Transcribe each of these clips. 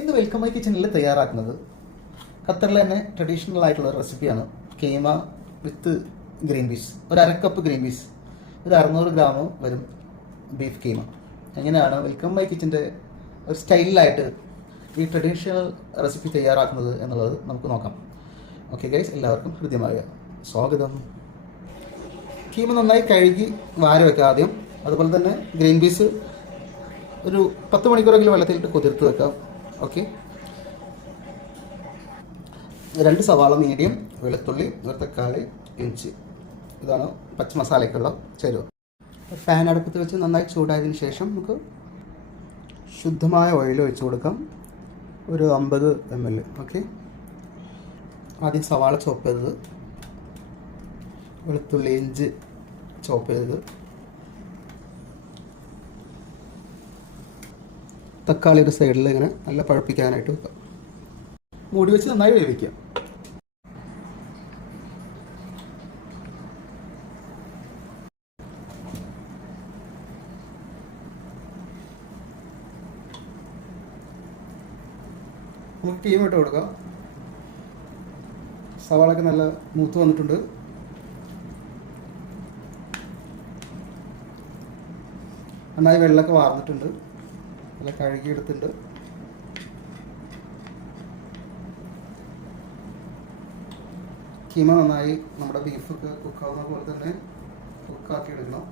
ഇന്ന് welcome my കിച്ചണിൽ തയ്യാറാക്കുന്നത് ഖത്തറിലെ തന്നെ ട്രഡീഷണൽ ആയിട്ടുള്ള റെസിപ്പിയാണ് കേമ വിത്ത് ഗ്രീൻ പീസ്. ഒരു അര കപ്പ് ഗ്രീൻ പീസ്. ഒരു അറുന്നൂറ് ഗ്രാം വരും ബീഫ് കീമ എങ്ങനെയാണ് വെൽക്കം മൈ കിച്ചന്റെ ഒരു സ്റ്റൈലിലായിട്ട് ഈ ട്രഡീഷണൽ റെസിപ്പി തയ്യാറാക്കുന്നത് എന്നുള്ളത് നമുക്ക് നോക്കാം. ഓക്കെ ഗൈസ് എല്ലാവർക്കും ഹൃദ്യമായ സ്വാഗതം. കീമ നന്നായി കഴുകി വാര വെക്കാം ആദ്യം. അതുപോലെ തന്നെ ഗ്രീൻ പീസ് ഒരു പത്ത് മണിക്കൂറെങ്കിലും വെള്ളത്തിലിട്ട് കുതിർത്ത് വെക്കാം ഓക്കെ. രണ്ട് സവാള മീഡിയം വെളുത്തുള്ളി തക്കാളി ഇഞ്ചി. ഇതാണ് പച്ചമസാലയ്ക്കുള്ള ചേരുവ. പാൻ അടുപ്പത്ത് വെച്ച് നന്നായി ചൂടായതിന് ശേഷം നമുക്ക് ശുദ്ധമായ ഓയിൽ ഒഴിച്ചു കൊടുക്കാം. ഒരു അമ്പത് എം എൽ ഓക്കെ. ആദ്യം സവാള ചോപ്പ് ചെയ്തത്. വെളുത്തുള്ളി ഇഞ്ചി ചോപ്പ് ചെയ്തത്. തക്കാളി ഒരു സൈഡിൽ ഇങ്ങനെ നല്ല പഴപ്പിക്കാനായിട്ട് വെക്കാം. മൂടി വെച്ച് നന്നായി വേവിക്കാം. നമുക്ക് ടീം ഇട്ട് കൊടുക്കാം. സവാളൊക്കെ നല്ല മൂത്ത് വന്നിട്ടുണ്ട്. നന്നായി വെള്ളമൊക്കെ വാർന്നിട്ടുണ്ട്. നല്ല കഴുകിയെടുത്തിട്ടുണ്ട്. കീമ നന്നായി നമ്മുടെ ബീഫൊക്കെ കുക്കാവുന്ന പോലെ തന്നെ കുക്കാക്കി എടുക്കണം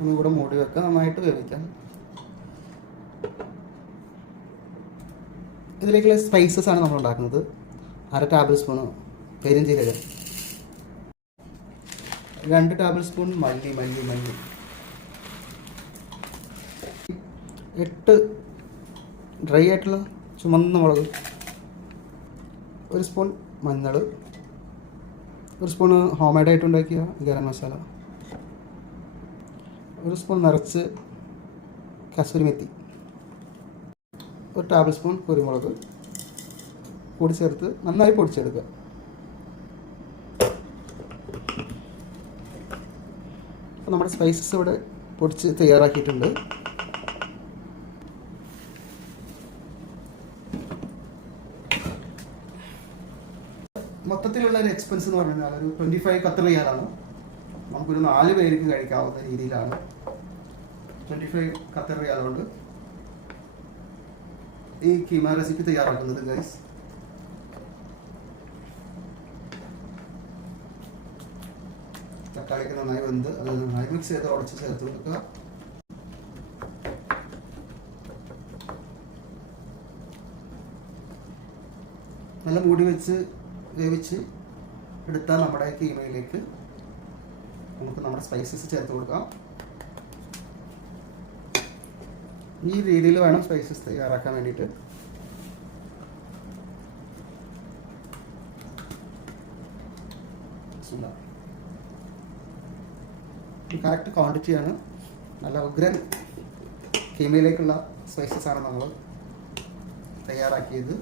ഒന്നുകൂടെ മൂടി വെക്കാം. നന്നായിട്ട് വേവിക്കാം. ഇതിലേക്കുള്ള സ്പൈസസ് ആണ് നമ്മൾ ഉണ്ടാക്കുന്നത്. അര ടേബിൾ സ്പൂണ് പെരുംജീരകം രണ്ട് ടേബിൾ സ്പൂൺ മല്ലി മല്ലി മല്ലി. എട്ട് ഡ്രൈ ആയിട്ടുള്ള ചുമന്ന മുളക്. ഒരു സ്പൂൺ മഞ്ഞൾ. ഒരു സ്പൂൺ ഹോം ആയിട്ട് ഉണ്ടാക്കിയ ഗരം മസാല. ഒരു സ്പൂൺ നിറച്ച് കസൂരി മെത്തി. ഒരു ടേബിൾ സ്പൂൺ കുരുമുളക്. കൂടി ചേർത്ത് നന്നായി പൊടിച്ചെടുക്കുക. അപ്പോൾ നമ്മുടെ സ്പൈസസ് ഇവിടെ പൊടിച്ച് തയ്യാറാക്കിയിട്ടുണ്ട്. മൊത്തത്തിലുള്ള ഒരു എക്സ്പെൻസ് എന്ന് പറഞ്ഞു കഴിഞ്ഞാൽ ഒരു ട്വന്റി ഫൈവ് കത്ത് റിയാലാണ് നമുക്കൊരു നാല് പേർക്ക് കഴിക്കാവുന്ന രീതിയിലാണ്. ട്വന്റി ഫൈവ് കത്ത് റിയാലുകൊണ്ട് ഈ കീമ റെസിപ്പി തയ്യാറാക്കുന്നത് ഗൈസ് തക്കാളിക്ക് നന്നായി വെന്ത് അത് നന്നായി മിക്സ് ചെയ്ത് ഉടച്ച് ചേർത്ത് കൊടുക്കുക. നല്ല മൂടി വെച്ച് വേവിച്ച് എടുത്താൽ നമ്മുടെ കീമയിലേക്ക് നമുക്ക് നമ്മുടെ സ്പൈസസ് ചേർത്ത് കൊടുക്കാം. ഈ രീതിയിൽ വേണം സ്പൈസസ് തയ്യാറാക്കാൻ വേണ്ടിയിട്ട്. കറക്റ്റ് ക്വാണ്ടിറ്റിയാണ് നല്ല ഉഗ്രൻ കീമയിലേക്കുള്ള സ്പൈസസ് ആണ് നമ്മൾ തയ്യാറാക്കിയത്.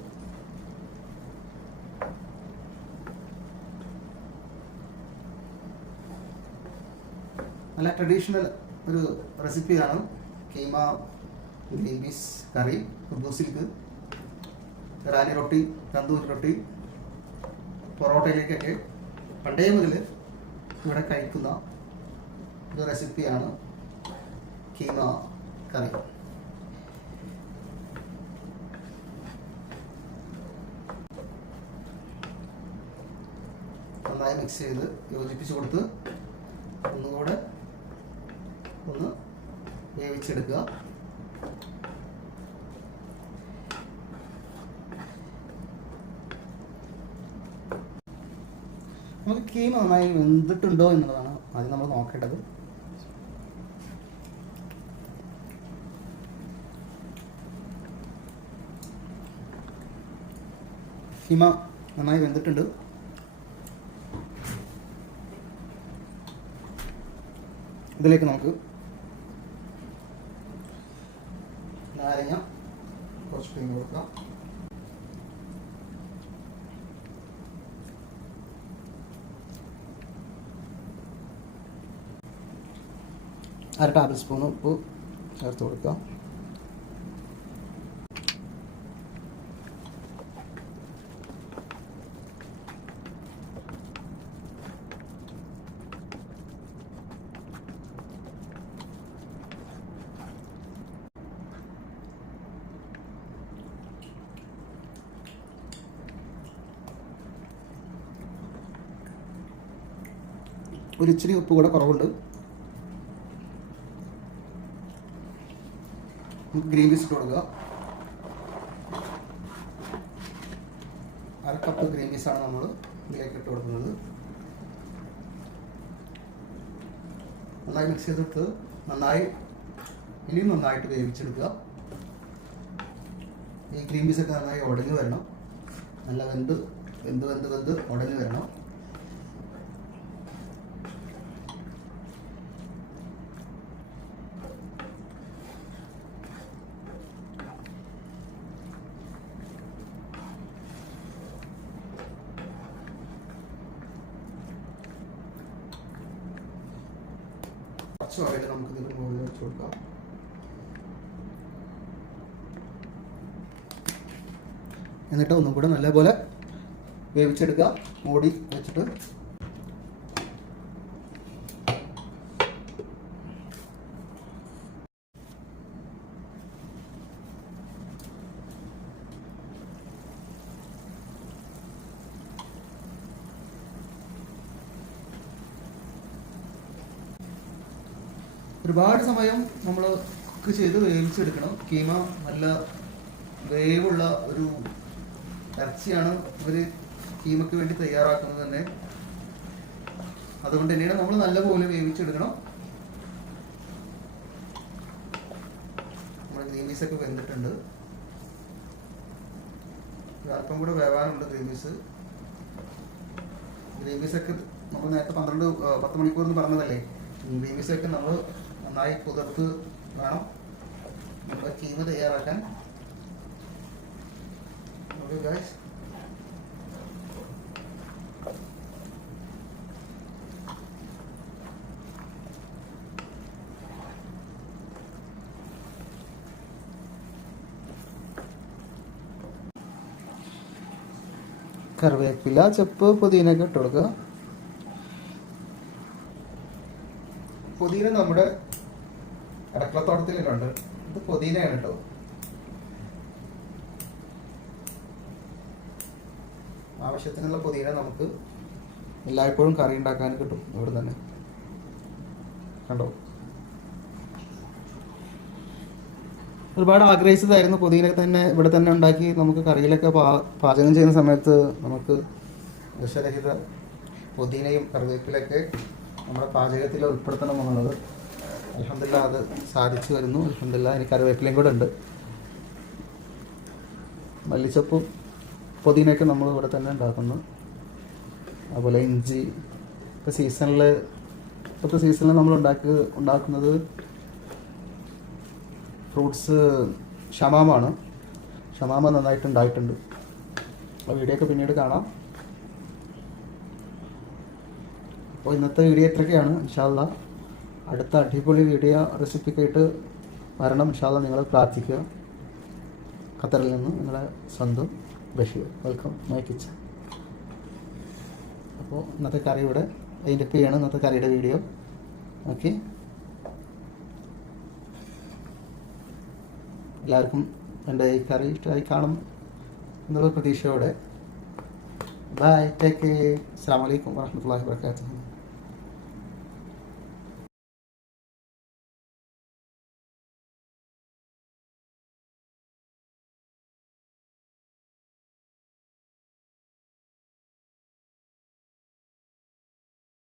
നല്ല ട്രഡീഷണൽ ഒരു റെസിപ്പിയാണ് കീമ ഗ്രീൻ പീസ് കറി കുബൂസിൽക്ക് റാനി റൊട്ടി തന്തൂരി റൊട്ടി പൊറോട്ടയിലേക്കൊക്കെ പണ്ടേ മുതൽ ഇവിടെ കഴിക്കുന്ന ഒരു റെസിപ്പിയാണ് കീമ കറി. നന്നായി മിക്സ് ചെയ്ത് യോജിപ്പിച്ച് കൊടുത്ത് ഒന്നുകൂടെ ഒന്ന് വേവിച്ചെടുക്കുക. നമുക്ക് കീമ നന്നായി വെന്തിട്ടുണ്ടോ എന്നുള്ളതാണ് ആദ്യം നമ്മൾ നോക്കേണ്ടത്. കിമ നന്നായി വെന്തിട്ടുണ്ട്. ഇതിലേക്ക് നമുക്ക് നാരങ്ങ കുറച്ച് പിഴിഞ്ഞ് കൊടുക്കാം. അര ടേബിൾ സ്പൂൺ ഉപ്പ് ചേർത്ത് കൊടുക്കാം. ഒരു ഇച്ചിരി ഉപ്പ് കൂടെ കുറവുണ്ട്. ഗ്രീൻ പീസ് ഇട്ട് കൊടുക്കുക അര കപ്പ് ഗ്രീൻ പീസാണ് നമ്മൾ ഇതിലേക്ക് ഇട്ട് കൊടുക്കുന്നത്. നന്നായി മിക്സ് ചെയ്തിട്ട് നന്നായി ഇനിയും നന്നായിട്ട് വേവിച്ചെടുക്കുക. ഈ ഗ്രീൻ പീസൊക്കെ നന്നായി ഉടഞ്ഞു വരണം. നല്ല വെന്ത് വെന്ത് വെന്ത് വെന്ത് ഉടഞ്ഞു വരണം. കുറച്ച് ഓയിൽ നമുക്ക് ഇതിന് മുകളിൽ വെച്ച് കൊടുക്കാം. എന്നിട്ട് ഒന്നും കൂടെ നല്ലപോലെ വേവിച്ചെടുക്കുക. മൂടി വെച്ചിട്ട് ഒരുപാട് സമയം നമ്മൾ കുക്ക് ചെയ്ത് വേവിച്ചെടുക്കണം. കീമ നല്ല വേവുള്ള ഒരു ഇറച്ചിയാണ് ഇവർ കീമയ്ക്ക് വേണ്ടി തയ്യാറാക്കുന്നത് തന്നെ. അതുകൊണ്ട് തന്നെയാണ് നമ്മൾ നല്ലപോലെ വേവിച്ചെടുക്കണം. നമ്മുടെ ഗ്രീൻ പീസൊക്കെ വെന്തിട്ടുണ്ട് അല്പം കൂടെ വേവാനുണ്ട് ഗ്രീൻ പീസ് ഗ്രീൻ പീസൊക്കെ നമ്മൾ നേരത്തെ പന്ത്രണ്ട് പത്ത് മണിക്കൂർ എന്ന് പറഞ്ഞതല്ലേ? ഗ്രീൻ പീസൊക്കെ നമ്മൾ നന്നായി കുതിർത്ത് വേണം. നമ്മുടെ കീമ തയ്യാറാക്കാൻ. ഓക്കെ ഗായ്സ് കറിവേപ്പില ചെപ്പ് പുതിനൊക്കെ ഇട്ട് കൊടുക്കുക. പുതിന നമ്മുടെ അടക്കളത്തോട്ടത്തിലുണ്ട് ഇത് പുതിനയാണ് കേട്ടോ ആവശ്യത്തിനുള്ള പുതിന നമുക്ക് എല്ലായ്പ്പോഴും കറി ഉണ്ടാക്കാൻ കിട്ടും ഇവിടെ തന്നെ. കണ്ടോ? ഒരുപാട് ആഗ്രഹിച്ചതായിരുന്നു പുതിന തന്നെ ഇവിടെ തന്നെ ഉണ്ടാക്കി നമുക്ക് കറിയിലൊക്കെ പാചകം ചെയ്യുന്ന സമയത്ത് നമുക്ക് വിഷരഹിത പുതിനയും കറിവേപ്പിലൊക്കെ നമ്മുടെ പാചകത്തിൽ ഉൾപ്പെടുത്തണം എന്നുള്ളത് അലഹമില്ല അത് സാധിച്ചു വരുന്നു. അലഹമില്ല എനിക്ക് കറിവേപ്പിലയും കൂടെ ഉണ്ട്. മല്ലിച്ചപ്പും പുതിനയൊക്കെ നമ്മൾ ഇവിടെ തന്നെ ഉണ്ടാക്കുന്നു. അതുപോലെ ഇഞ്ചി. ഇപ്പോൾ സീസണിൽ ഇപ്പോഴത്തെ സീസണിൽ നമ്മൾ ഉണ്ടാക്കി ഉണ്ടാക്കുന്നത് ഫ്രൂട്ട്സ് ഷമാമാണ്. ഷമാമ നന്നായിട്ട് ഉണ്ടായിട്ടുണ്ട്. ആ വീഡിയോ ഒക്കെ പിന്നീട് കാണാം. അപ്പോൾ ഇന്നത്തെ വീഡിയോ ഇത്രയൊക്കെയാണ് ഇൻഷാല്ല അടുത്ത അടിപൊളി വീഡിയോ റെസിപ്പിക്കായിട്ട് വരണം. ഇൻഷാല്ല നിങ്ങൾ പ്രാർത്ഥിക്കുക. ഖത്തറിൽ നിന്ന് നിങ്ങളെ സ്വന്തം ബഷീർ. വെൽക്കം മൈ കിച്ചൺ അപ്പോൾ ഇന്നത്തെ കറിയുടെ അതിന്റെ പേയാണ് ഇന്നത്തെ കറിയുടെ വീഡിയോ. ഓക്കെ എല്ലാവർക്കും എന്റെ ഈ കറി ഇഷ്ടമായി കാണും എന്നുള്ള പ്രതീക്ഷയോടെ. ബൈ ടേക്ക് അസ്സാം വലൈക്കും വാഹമത്തല്ലാഹി വാബർക്കാത്തു